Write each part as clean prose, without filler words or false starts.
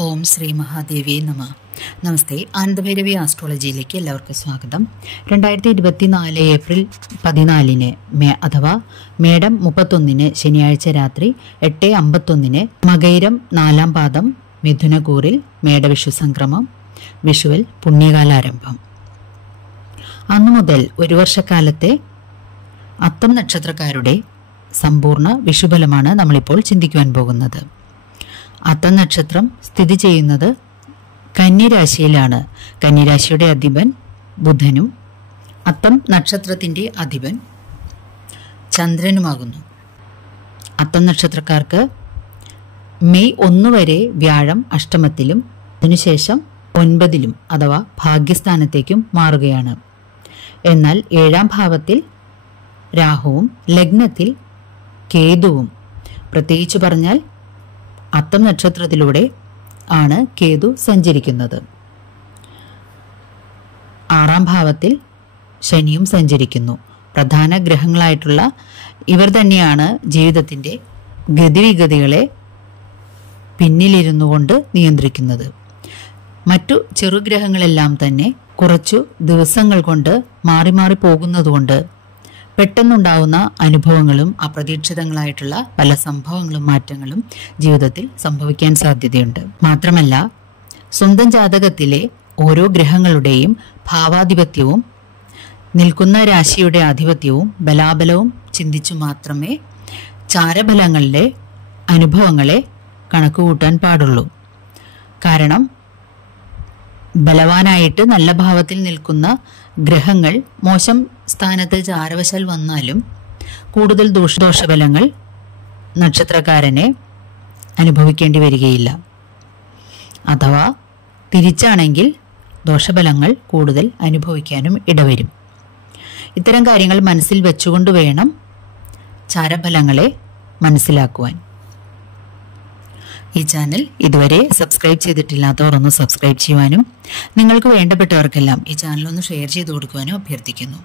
ഓം ശ്രീ മഹാദേവി നമ. നമസ്തേ. ആനന്ദഭൈരവി ആസ്ട്രോളജിയിലേക്ക് എല്ലാവർക്കും സ്വാഗതം. 2024 ഏപ്രിൽ 14 അഥവാ മേടം 31 ശനിയാഴ്ച രാത്രി 8:51 മകയിരം 4-ാം പാദം മിഥുനകൂറിൽ മേടവിഷു സംക്രമം, വിഷുവൽ പുണ്യകാലാരംഭം. അന്നു മുതൽ ഒരു വർഷക്കാലത്തെ അത്തം നക്ഷത്രക്കാരുടെ സമ്പൂർണ്ണ വിഷുബലമാണ് നമ്മളിപ്പോൾ ചിന്തിക്കുവാൻ പോകുന്നത്. അത്തം നക്ഷത്രം സ്ഥിതി ചെയ്യുന്നത് കന്യരാശിയിലാണ്. കന്യരാശിയുടെ അധിപൻ ബുധനും അത്തം നക്ഷത്രത്തിൻ്റെ അധിപൻ ചന്ദ്രനുമാകുന്നു. അത്തം നക്ഷത്രക്കാർക്ക് മെയ് 1 വരെ വ്യാഴം അഷ്ടമത്തിലും അതിനുശേഷം 9 അഥവാ ഭാഗ്യസ്ഥാനത്തേക്കും മാറുകയാണ്. എന്നാൽ 7-ാം ഭാവത്തിൽ രാഹുവും ലഗ്നത്തിൽ കേതുവും, പ്രത്യേകിച്ച് പറഞ്ഞാൽ അത്തം നക്ഷത്രത്തിലൂടെ ആണ് കേതു സഞ്ചരിക്കുന്നത്. 6-ാം ഭാവത്തിൽ ശനിയും സഞ്ചരിക്കുന്നു. പ്രധാന ഗ്രഹങ്ങളായിട്ടുള്ള ഇവർ തന്നെയാണ് ജീവിതത്തിൻ്റെ ഗതിവിഗതികളെ പിന്നിലിരുന്നു കൊണ്ട് നിയന്ത്രിക്കുന്നത്. മറ്റു ചെറുഗ്രഹങ്ങളെല്ലാം തന്നെ കുറച്ചു ദിവസങ്ങൾ കൊണ്ട് മാറി മാറി പോകുന്നതുകൊണ്ട് പെട്ടെന്നുണ്ടാവുന്ന അനുഭവങ്ങളും അപ്രതീക്ഷിതങ്ങളായിട്ടുള്ള പല സംഭവങ്ങളും മാറ്റങ്ങളും ജീവിതത്തിൽ സംഭവിക്കാൻ സാധ്യതയുണ്ട്. മാത്രമല്ല, സ്വന്തം ജാതകത്തിലെ ഓരോ ഗ്രഹങ്ങളുടെയും ഭാവാധിപത്യവും നിൽക്കുന്ന രാശിയുടെ ആധിപത്യവും ബലാബലവും ചിന്തിച്ചു മാത്രമേ ചാരഫലങ്ങളുടെ അനുഭവങ്ങളെ കണക്കുകൂട്ടാൻ പാടുള്ളൂ. കാരണം ബലവാനായിട്ട് നല്ല ഭാവത്തിൽ നിൽക്കുന്ന ഗ്രഹങ്ങൾ മോശം സ്ഥാനത്ത് ചാരവശാൽ വന്നാലും കൂടുതൽ ദോഷഫലങ്ങൾ നക്ഷത്രക്കാരനെ അനുഭവിക്കേണ്ടി വരികയില്ല. അഥവാ തിരിച്ചാണെങ്കിൽ ദോഷഫലങ്ങൾ കൂടുതൽ അനുഭവിക്കാനും ഇടവരും. ഇത്തരം കാര്യങ്ങൾ മനസ്സിൽ വെച്ചുകൊണ്ട് വേണം ചാരഫലങ്ങളെ മനസ്സിലാക്കുവാൻ. ഈ ചാനൽ ഇതുവരെ സബ്സ്ക്രൈബ് ചെയ്തിട്ടില്ലാത്തവർ ഒന്ന് സബ്സ്ക്രൈബ് ചെയ്യുവാനും നിങ്ങൾക്ക് വേണ്ടപ്പെട്ടവർക്കെല്ലാം ഈ ചാനൽ ഒന്ന് ഷെയർ ചെയ്ത് കൊടുക്കുവാനും അഭ്യർത്ഥിക്കുന്നു.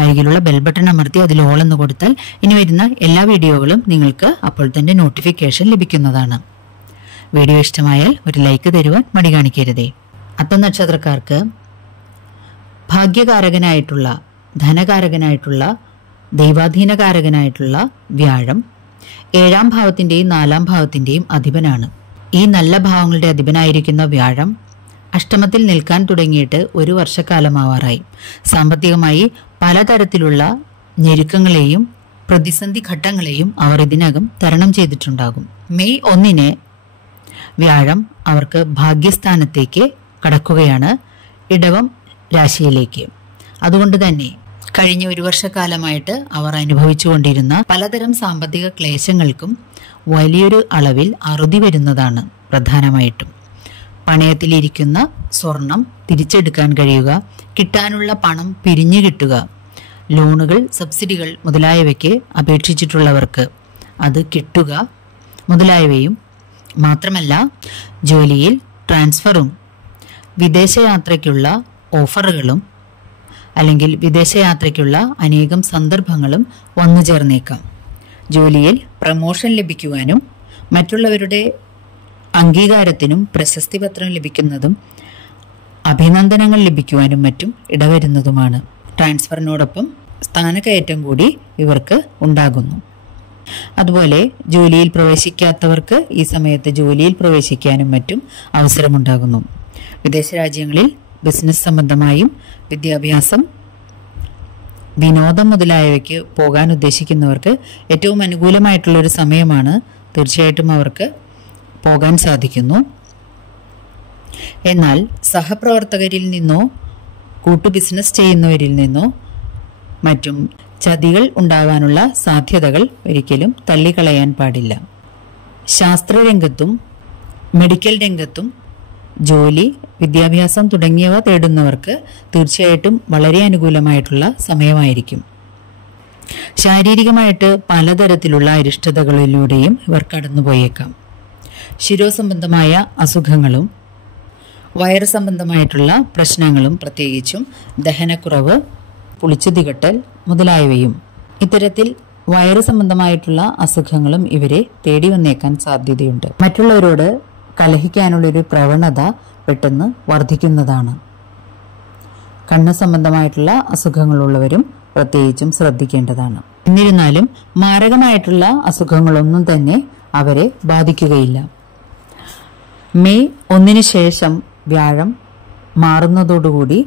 അരികിലുള്ള ബെൽ ബട്ടൺ അമർത്തി അതിൽ ഓൾ എന്ന് കൊടുത്താൽ ഇനി വരുന്ന എല്ലാ വീഡിയോകളും നിങ്ങൾക്ക് അപ്പോൾ തന്നെ നോട്ടിഫിക്കേഷൻ ലഭിക്കുന്നതാണ്. വീഡിയോ ഇഷ്ടമായാൽ ഒരു ലൈക്ക് തരുവാൻ മടി കാണിക്കരുതേ. അത്തം നക്ഷത്രക്കാർക്ക് ഭാഗ്യകാരകനായിട്ടുള്ള, ധനകാരകനായിട്ടുള്ള, ദൈവാധീനകാരകനായിട്ടുള്ള വ്യാഴം 7-ാം ഭാവത്തിൻ്റെയും 4-ാം ഭാവത്തിൻ്റെയും അധിപനാണ്. ഈ നല്ല ഭാവങ്ങളുടെ അധിപനായിരിക്കുന്ന വ്യാഴം അഷ്ടമത്തിൽ നിൽക്കാൻ തുടങ്ങിയിട്ട് ഒരു വർഷക്കാലമാവാറായി. സാമ്പത്തികമായി പലതരത്തിലുള്ള ഞെരുക്കങ്ങളെയും പ്രതിസന്ധി ഘട്ടങ്ങളെയും അവർ ഇതിനകം തരണം ചെയ്തിട്ടുണ്ടാകും. മെയ് 1 വ്യാഴം അവർക്ക് ഭാഗ്യസ്ഥാനത്തേക്ക് കടക്കുകയാണ്, ഇടവം രാശിയിലേക്ക്. അതുകൊണ്ട് തന്നെ കഴിഞ്ഞ ഒരു വർഷക്കാലമായിട്ട് അവർ അനുഭവിച്ചുകൊണ്ടിരുന്ന പലതരം സാമ്പത്തിക ക്ലേശങ്ങൾക്കും വലിയൊരു അളവിൽ അറുതി വരുന്നതാണ്. പ്രധാനമായിട്ടും പണയത്തിലിരിക്കുന്ന സ്വർണം തിരിച്ചെടുക്കാൻ കഴിയുക, കിട്ടാനുള്ള പണം പിരിഞ്ഞു കിട്ടുക, ലോണുകൾ, സബ്സിഡികൾ മുതലായവയ്ക്ക് അപേക്ഷിച്ചിട്ടുള്ളവർക്ക് അത് കിട്ടുക മുതലായവയും മാത്രമല്ല, ജോലിയിൽ ട്രാൻസ്ഫറും വിദേശയാത്രയ്ക്കുള്ള ഓഫറുകളും അല്ലെങ്കിൽ വിദേശയാത്രയ്ക്കുള്ള അനേകം സന്ദർഭങ്ങളും വന്നു ചേർന്നേക്കാം. ജോലിയിൽ പ്രമോഷൻ ലഭിക്കുവാനും മറ്റുള്ളവരുടെ അംഗീകാരത്തിനും പ്രശസ്തി പത്രം ലഭിക്കുന്നതും അഭിനന്ദനങ്ങൾ ലഭിക്കുവാനും മറ്റും ഇടവരുന്നതുമാണ്. ട്രാൻസ്ഫറിനോടൊപ്പം സ്ഥാനക്കയറ്റം കൂടി ഇവർക്ക് ഉണ്ടാകുന്നു. അതുപോലെ ജോലിയിൽ പ്രവേശിക്കാത്തവർക്ക് ഈ സമയത്ത് ജോലിയിൽ പ്രവേശിക്കാനും മറ്റും അവസരമുണ്ടാകുന്നു. വിദേശ രാജ്യങ്ങളിൽ ബിസിനസ് സംബന്ധമായും വിദ്യാഭ്യാസം, വിനോദം മുതലായവയ്ക്ക് പോകാൻ ഉദ്ദേശിക്കുന്നവർക്ക് ഏറ്റവും അനുകൂലമായിട്ടുള്ളൊരു സമയമാണ്. തീർച്ചയായിട്ടും അവർക്ക് പോകാൻ സാധിക്കുന്നു. എന്നാൽ സഹപ്രവർത്തകരിൽ നിന്നോ കൂട്ടു ബിസിനസ് ചെയ്യുന്നവരിൽ നിന്നോ മറ്റും ചതികൾ ഉണ്ടാകാനുള്ള സാധ്യതകൾ ഒരിക്കലും തള്ളിക്കളയാൻ പാടില്ല. ശാസ്ത്രരംഗത്തും മെഡിക്കൽ രംഗത്തും ജോലി, വിദ്യാഭ്യാസം തുടങ്ങിയവ തേടുന്നവർക്ക് തീർച്ചയായിട്ടും വളരെ അനുകൂലമായിട്ടുള്ള സമയമായിരിക്കും. ശാരീരികമായിട്ട് പലതരത്തിലുള്ള അരിഷ്ടതകളിലൂടെയും ഇവർ കടന്നുപോയേക്കാം. ശിരോസംബന്ധമായ അസുഖങ്ങളും വയറ് സംബന്ധമായിട്ടുള്ള പ്രശ്നങ്ങളും, പ്രത്യേകിച്ചും ദഹനക്കുറവ്, പുളിച്ചു തികട്ടൽ മുതലായവയും, ഇത്തരത്തിൽ വയറ് സംബന്ധമായിട്ടുള്ള അസുഖങ്ങളും ഇവരെ തേടി വന്നേക്കാൻ സാധ്യതയുണ്ട്. മറ്റുള്ളവരോട് കലഹിക്കാനുള്ളൊരു പ്രവണത പെട്ടെന്ന് വർദ്ധിക്കുന്നതാണ്. കണ്ണ് സംബന്ധമായിട്ടുള്ള അസുഖങ്ങളുള്ളവരും പ്രത്യേകിച്ചും ശ്രദ്ധിക്കേണ്ടതാണ്. എന്നിരുന്നാലും മാരകമായിട്ടുള്ള അസുഖങ്ങളൊന്നും തന്നെ അവരെ ബാധിക്കുകയില്ല. മെയ് 1 ശേഷം വ്യാഴം മാറുന്നതോടുകൂടി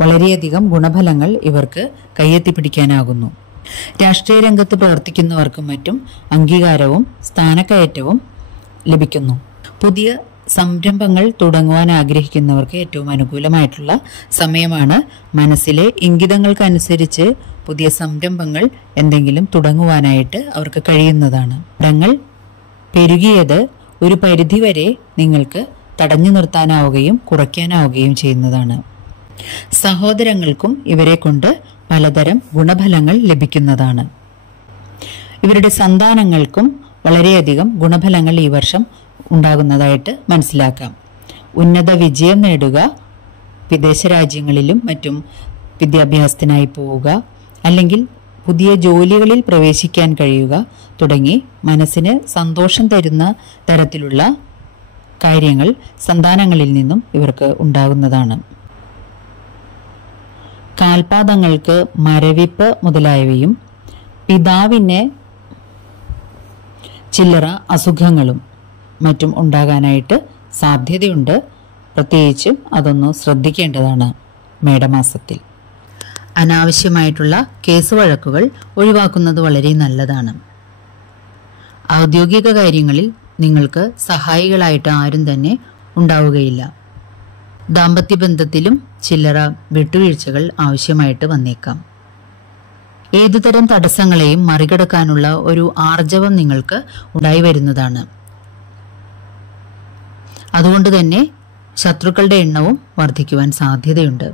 വളരെയധികം ഗുണഫലങ്ങൾ ഇവർക്ക് കയ്യെത്തിപ്പിടിക്കാനാകുന്നു. രാഷ്ട്രീയ രംഗത്ത് പ്രവർത്തിക്കുന്നവർക്കും മറ്റും അംഗീകാരവും സ്ഥാനക്കയറ്റവും ലഭിക്കുന്നു. പുതിയ സംരംഭങ്ങൾ തുടങ്ങുവാൻ ആഗ്രഹിക്കുന്നവർക്ക് ഏറ്റവും അനുകൂലമായിട്ടുള്ള സമയമാണ്. മനസ്സിലെ ഇംഗിതങ്ങൾക്കനുസരിച്ച് പുതിയ സംരംഭങ്ങൾ എന്തെങ്കിലും തുടങ്ങുവാനായിട്ട് അവർക്ക് കഴിയുന്നതാണ്. ഇടങ്ങൾ പെരുകിയത് ഒരു പരിധിവരെ നിങ്ങൾക്ക് തടഞ്ഞു നിർത്താനാവുകയും കുറയ്ക്കാനാവുകയും ചെയ്യുന്നതാണ്. സഹോദരങ്ങൾക്കും ഇവരെ കൊണ്ട് പലതരം ഗുണഫലങ്ങൾ ലഭിക്കുന്നതാണ്. ഇവരുടെ സന്താനങ്ങൾക്കും വളരെയധികം ഗുണഫലങ്ങൾ ഈ വർഷം ഉണ്ടാകുന്നതായിട്ട് മനസ്സിലാക്കാം. ഉന്നത വിജയം നേടുക, വിദേശ രാജ്യങ്ങളിലും മറ്റും വിദ്യാഭ്യാസത്തിനായി പോവുക, അല്ലെങ്കിൽ പുതിയ ജോലികളിൽ പ്രവേശിക്കാൻ കഴിയുക തുടങ്ങി മനസ്സിന് സന്തോഷം തരുന്ന തരത്തിലുള്ള കാര്യങ്ങൾ സന്താനങ്ങളിൽ നിന്നും ഇവർക്ക് ഉണ്ടാകുന്നതാണ്. കാൽപാദങ്ങൾക്ക് മരവിപ്പ് മുതലായവയും പിതാവിന് ചില്ലറ അസുഖങ്ങളും മറ്റും ഉണ്ടാകാനായിട്ട് സാധ്യതയുണ്ട്. പ്രത്യേകിച്ചും അതൊന്ന് ശ്രദ്ധിക്കേണ്ടതാണ്. മേടമാസത്തിൽ അനാവശ്യമായിട്ടുള്ള കേസ് വഴക്കുകൾ ഒഴിവാക്കുന്നത് വളരെ നല്ലതാണ്. ഔദ്യോഗിക കാര്യങ്ങളിൽ നിങ്ങൾക്ക് സഹായികളായിട്ട് ആരും തന്നെ ഉണ്ടാവുകയില്ല. ദാമ്പത്യ ബന്ധത്തിലും ചില്ലറ വിട്ടുവീഴ്ചകൾ ആവശ്യമായിട്ട് വന്നേക്കാം. ഏതുതരം തടസ്സങ്ങളെയും മറികടക്കാനുള്ള ഒരു ആർജവം നിങ്ങൾക്ക് ഉണ്ടായി വരുന്നതാണ്. അതുകൊണ്ട് തന്നെ ശത്രുക്കളുടെ എണ്ണവും വർദ്ധിക്കുവാൻ സാധ്യതയുണ്ട്.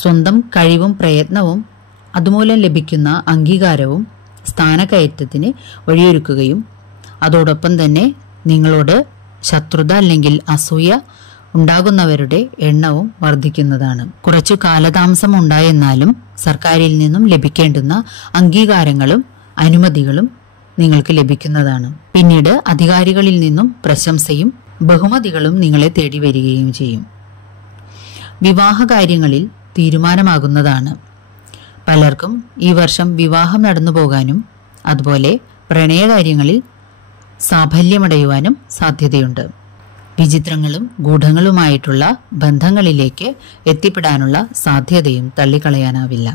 സ്വന്തം കഴിവും പ്രയത്നവും അതുമൂലം ലഭിക്കുന്ന അംഗീകാരവും സ്ഥാനക്കയറ്റത്തിന് വഴിയൊരുക്കുകയും അതോടൊപ്പം തന്നെ നിങ്ങളോട് ശത്രുത അല്ലെങ്കിൽ അസൂയ ഉണ്ടാകുന്നവരുടെ എണ്ണവും വർദ്ധിക്കുന്നതാണ്. കുറച്ചു കാലതാമസം ഉണ്ടായെന്നാലും സർക്കാരിൽ നിന്നും ലഭിക്കേണ്ടുന്ന അംഗീകാരങ്ങളും അനുമതികളും നിങ്ങൾക്ക് ലഭിക്കുന്നതാണ്. പിന്നീട് അധികാരികളിൽ നിന്നും പ്രശംസയും ബഹുമതികളും നിങ്ങളെ തേടി വരികയും ചെയ്യും. വിവാഹ കാര്യങ്ങളിൽ തീരുമാനമാകുന്നതാണ്. പലർക്കും ഈ വർഷം വിവാഹം നടന്നു പോകാനും അതുപോലെ പ്രണയകാര്യങ്ങളിൽ സാഫല്യമടയുവാനും സാധ്യതയുണ്ട്. വിചിത്രങ്ങളും ഗൂഢങ്ങളുമായിട്ടുള്ള ബന്ധങ്ങളിലേക്ക് എത്തിപ്പെടാനുള്ള സാധ്യതയും തള്ളിക്കളയാനാവില്ല.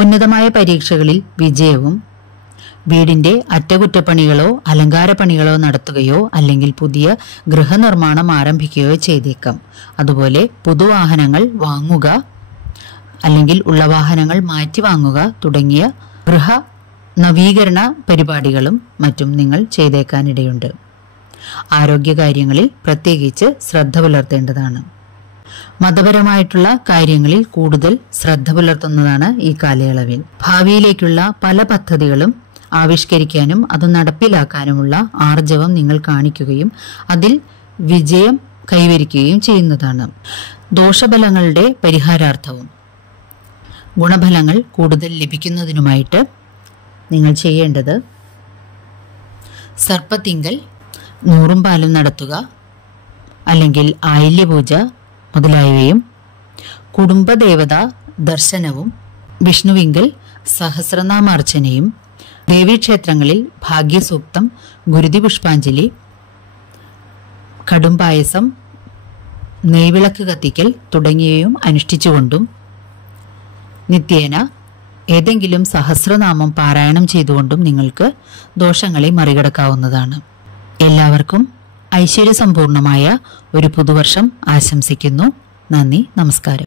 ഉന്നതമായ പരീക്ഷകളിൽ വിജയവും വീടിന്റെ അറ്റകുറ്റപ്പണികളോ അലങ്കാരപ്പണികളോ നടത്തുകയോ അല്ലെങ്കിൽ പുതിയ ഗൃഹനിർമ്മാണം ആരംഭിക്കുകയോ ചെയ്തേക്കാം. അതുപോലെ പുതുവാഹനങ്ങൾ വാങ്ങുക അല്ലെങ്കിൽ ഉള്ള വാഹനങ്ങൾ മാറ്റി വാങ്ങുക തുടങ്ങിയ ഗൃഹ നവീകരണ പരിപാടികളും മറ്റും നിങ്ങൾ ചെയ്തേക്കാനിടയുണ്ട്. ആരോഗ്യകാര്യങ്ങളിൽ പ്രത്യേകിച്ച് ശ്രദ്ധ പുലർത്തേണ്ടതാണ്. മതപരമായിട്ടുള്ള കാര്യങ്ങളിൽ കൂടുതൽ ശ്രദ്ധ പുലർത്തുന്നതാണ് ഈ കാലയളവിൽ. ഭാവിയിലേക്കുള്ള പല പദ്ധതികളും ആവിഷ്കരിക്കാനും അത് നടപ്പിലാക്കാനുമുള്ള ആർജവം നിങ്ങൾ കാണിക്കുകയും അതിൽ വിജയം കൈവരിക്കുകയും ചെയ്യുന്നതാണ്. ദോഷഫലങ്ങളുടെ പരിഹാരാർത്ഥവും ഗുണഫലങ്ങൾ കൂടുതൽ ലഭിക്കുന്നതിനുമായിട്ട് നിങ്ങൾ ചെയ്യേണ്ടത് സർപ്പത്തിങ്കൽ 100 പാലും നടത്തുക, അല്ലെങ്കിൽ ആയില്യപൂജ മുതലായവയും, കുടുംബദേവത ദർശനവും, വിഷ്ണുവിങ്കൽ സഹസ്രനാമാർച്ചനയും, ദേവീക്ഷേത്രങ്ങളിൽ ഭാഗ്യസൂക്തം, ഗുരുതി പുഷ്പാഞ്ജലി, കടുംപായസം, നെയ്വിളക്ക് കത്തിക്കൽ തുടങ്ങിയവയും അനുഷ്ഠിച്ചുകൊണ്ടും നിത്യേന ഏതെങ്കിലും സഹസ്രനാമം പാരായണം ചെയ്തുകൊണ്ടും നിങ്ങൾക്ക് ദോഷങ്ങളെ മറികടക്കാവുന്നതാണ്. എല്ലാവർക്കും ഐശ്വര്യസമ്പൂർണമായ ഒരു പുതുവർഷം ആശംസിക്കുന്നു. നന്ദി, നമസ്കാരം.